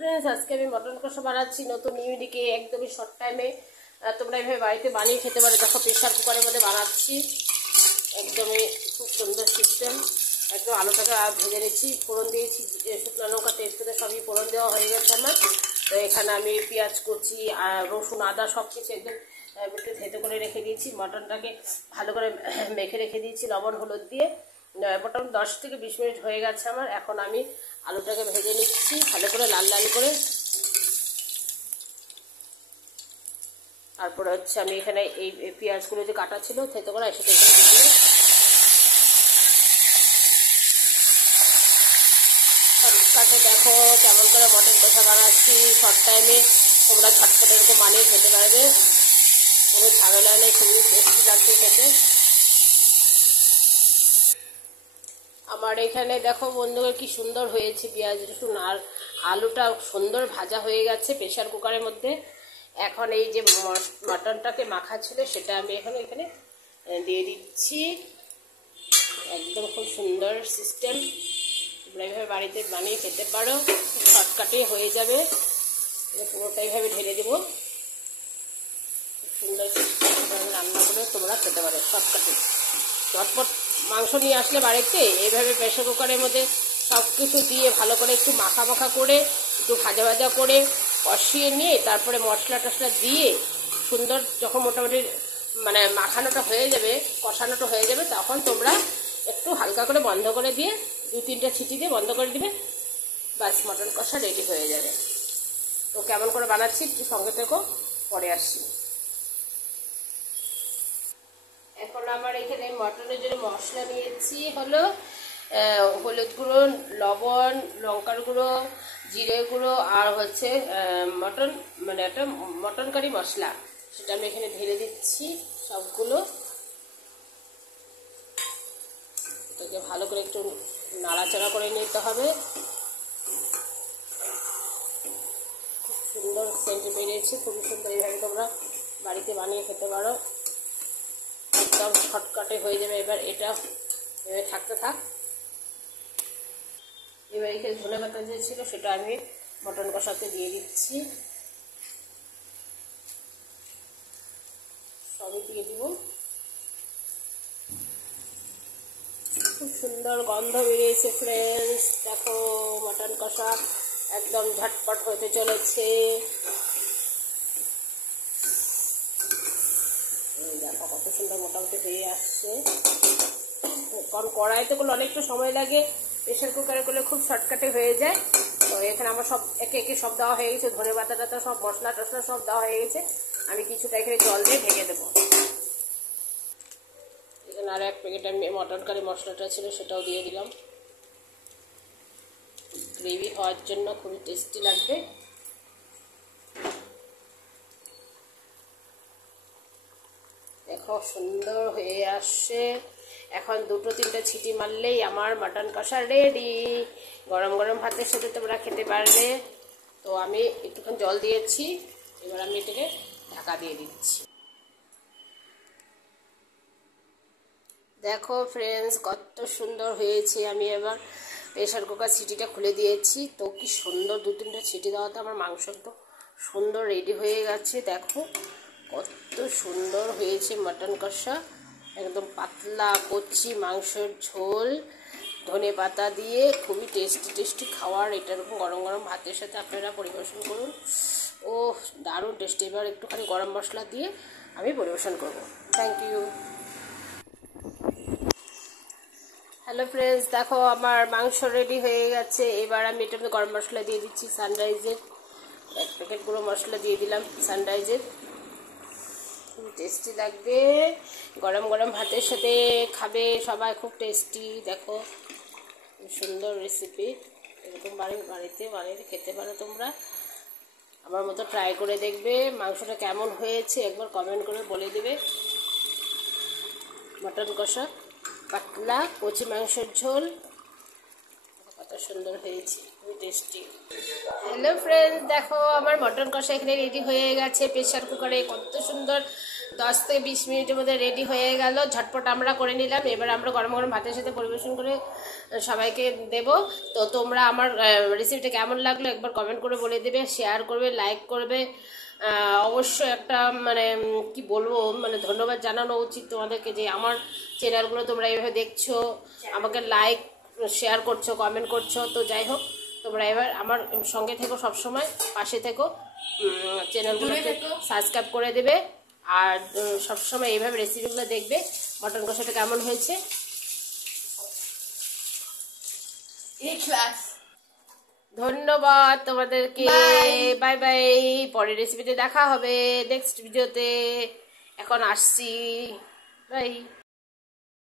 Friends, আজকে আমি mutton কষা বানাচ্ছি নতুন ইউনিকে, একদমই শর্ট টাইমে। তোমরা এইভাবে বাড়িতে বানিয়ে খেতে পারো। দেখো, প্রেশার কুকারের মধ্যে বানাচ্ছি, একদমই খুব সুন্দর সিস্টেম। একদম আলুটাকে ভেজে নিচ্ছি, ফোড়ন দিয়েছি, শুকনো লঙ্কা তেজপাতা সবই ফোড়ন দেওয়া হয়ে গেছে আমার। তো এখানে আমি পেঁয়াজ কুচি আর রসুন আদা সব কিছু একদম একটু থেতো করে রেখে দিয়েছি। মটনটাকে ভালো করে মেখে রেখে দিয়েছি লবণ হলুদ দিয়ে। মোটামুটি 10 থেকে 20 মিনিট হয়ে গেছে আমার। এখন আমি আলুটাকে ভেজে নিচ্ছি ভালো করে লাল লাল করে। তারপরে হচ্ছে আমি এখানে এই পেঁয়াজগুলো যে কাটা ছিল থেতো করা, সেটা এখানে দিয়ে দিলাম। শর্টকাটে দেখো কেমন করে মটন কষা বানাচ্ছি শর্ট টাইমে। তোমরা ঝটপট এরকম বানিয়ে খেতে পারবে, কোনো ঝামেলা নেই, খুবই টেস্টি লাগবে খেতে। আমার এখানে দেখো বন্ধুরা কি সুন্দর হয়েছে, পেঁয়াজ রসুন আর আলুটা সুন্দর ভাজা হয়ে গেছে প্রেশার কুকারের মধ্যে। এখন এই যে মটনটাকে মাখা ছিল সেটা আমি এখানে দিয়ে দিচ্ছি। একদম খুব সুন্দর সিস্টেম, তোমরা এইভাবে বাড়িতে বানিয়ে খেতে পারো, শর্টকাটে হয়ে যাবে। পুরোটা এইভাবে ঢেলে দেবো, সুন্দর সিস্টেম রান্না করে তোমরা খেতে পারো শর্টকাটে। ঝটপট মাংস নিয়ে আসলে বাড়িতে এইভাবে প্রেশার কুকারের মধ্যে সব কিছু দিয়ে ভালো করে একটু মাখা মাখা করে একটু ভাজা ভাজা করে কষিয়ে নিয়ে তারপরে মশলা টশলা দিয়ে সুন্দর যখন মোটামুটি মানে মাখানোটা হয়ে যাবে, কষানোটা হয়ে যাবে, তখন তোমরা একটু হালকা করে বন্ধ করে দিয়ে 2-3টা ছিটি দিয়ে বন্ধ করে দিবে, বাস মটন কষা রেডি হয়ে যাবে। তো কেমন করে বানাচ্ছি একটু সঙ্গে থেকো, পরে আসছি। এখন আমার এখানে মটনের জন্য মশলা নিয়েছি হলো হলুদ গুঁড়ো, লবণ, লঙ্কার গুঁড়ো, জিরে গুঁড়ো আর হচ্ছে মটন মানে একটা মটন কারি মশলা, সেটা আমি এখানে ঢেলে দিচ্ছি সবগুলো। এটাকে ভালো করে একটু নাড়াচাড়া করে নিতে হবে। খুব সুন্দর সেন্ট বেরিয়েছে, খুবই সুন্দর। এইভাবে তোমরা বাড়িতে বানিয়ে খেতে পারো, একদম শর্টকাটে হয়ে যাবে। এবার এটা এবার থাকতে থাক। এবার এখানে ধনে পাতা যে ছিল সেটা আমি মটন কষাতে দিয়ে দিচ্ছি, সবই দিয়ে দিব। খুব সুন্দর গন্ধ বেরিয়েছে ফ্রেন্ডস, দেখো মটন কষা একদম ঝটপট হতে চলেছে। দেখো কত সুন্দর মোটামুটি হয়ে আসছে। কারণ কড়াইতে করলে অনেকটা সময় লাগে, প্রেশার কুকারে করলে খুব শর্টকাটে হয়ে যায়। তো এখানে আমার সব একে একে সব দেওয়া হয়ে গেছে, ধনে পাতা টাতা সব মশলা টশলা সব দেওয়া হয়ে গেছে। আমি কিছুটা এখানে জল দিয়ে ঢেকে দেবো। এখানে আর এক প্যাকেট আমি মটন কারি মশলাটা ছিল সেটাও দিয়ে দিলাম, গ্রেভি হওয়ার জন্য খুবই টেস্টি লাগবে। দেখো সুন্দর হয়ে আসছে। এখন 2-3টা ছিটি মারলেই আমার মটন কষা রেডি। গরম গরম ভাতের সাথে তোমরা খেতে পারবে। তো আমি একটুখানি জল দিয়েছি, এবার আমি এটাকে ঢাকা দিয়ে দিচ্ছি। দেখো ফ্রেন্ডস কত সুন্দর হয়েছে। আমি এবার প্রেশার কুকার সিটিটা খুলে দিয়েছি। তো কি সুন্দর 2-3টা সিটি দেওয়াতে আমার মাংস একদম সুন্দর রেডি হয়ে গেছে। দেখো কত সুন্দর হয়েছে মটন কষা, একদম পাতলা কচি মাংসের ঝোল, ধনে পাতা দিয়ে খুবই টেস্টি খাবার। এটা এরকম গরম গরম ভাতের সাথে আপনারা পরিবেশন করুন। ও দারুণ টেস্টি। এবার একটুখানি গরম মশলা দিয়ে আমি পরিবেশন করব। Thank you. হ্যালো ফ্রেন্ডস, দেখো আমার মাংস রেডি হয়ে গেছে। এবার আমি এটার মধ্যে গরম মশলা দিয়ে দিচ্ছি সানরাইজের, 1 প্যাকেট গুঁড়ো মশলা দিয়ে দিলাম সানরাইজের। খুব টেস্টি লাগবে, গরম গরম ভাতের সাথে খাবে সবাই, খুব টেস্টি। দেখো সুন্দর রেসিপি, এরকম বাড়িতে বানিয়ে খেতে পারো তোমরা। আমার মতো ট্রাই করে দেখবে। মাংসটা কেমন হয়েছে একবার কমেন্ট করে বলে দেবে। মটন কষা পাতলা কচি মাংসের ঝোল কত সুন্দর হয়েছে, খুবই টেস্টি। হ্যালো ফ্রেন্ডস, দেখো আমার মটন কষা এখানে রেডি হয়ে গেছে প্রেশার কুকারে। কত সুন্দর 10 থেকে 20 মিনিটের মধ্যে রেডি হয়ে গেল। ঝটপট আমরা করে নিলাম। এবার আমরা গরম গরম ভাতের সাথে পরিবেশন করে সবাইকে দেব। তো তোমরা আমার রেসিপিটা কেমন লাগলো একবার কমেন্ট করে বলে দেবে, শেয়ার করবে, লাইক করবে। অবশ্যই একটা মানে কি বলবো, মানে ধন্যবাদ জানানো উচিত তোমাদেরকে যে আমার চ্যানেলগুলো তোমরা এইভাবে দেখছো, আমাকে লাইক শেয়ার করছো, কমেন্ট করছো। তো যাই হোক, তোমরা এবার আমার সঙ্গে থেকো, সবসময় পাশে থেকো, চ্যানেলগুলোকে সাবস্ক্রাইব করে দেবে। আর সবসময় এইভাবে রেসিপিগুলো দেখবে মটন কষাটা কেমন হয়েছে। ধন্যবাদ তোমাদেরকে। Bye bye. পরের রেসিপিতে দেখা হবে নেক্সট ভিডিওতে। এখন আসছি, বাই।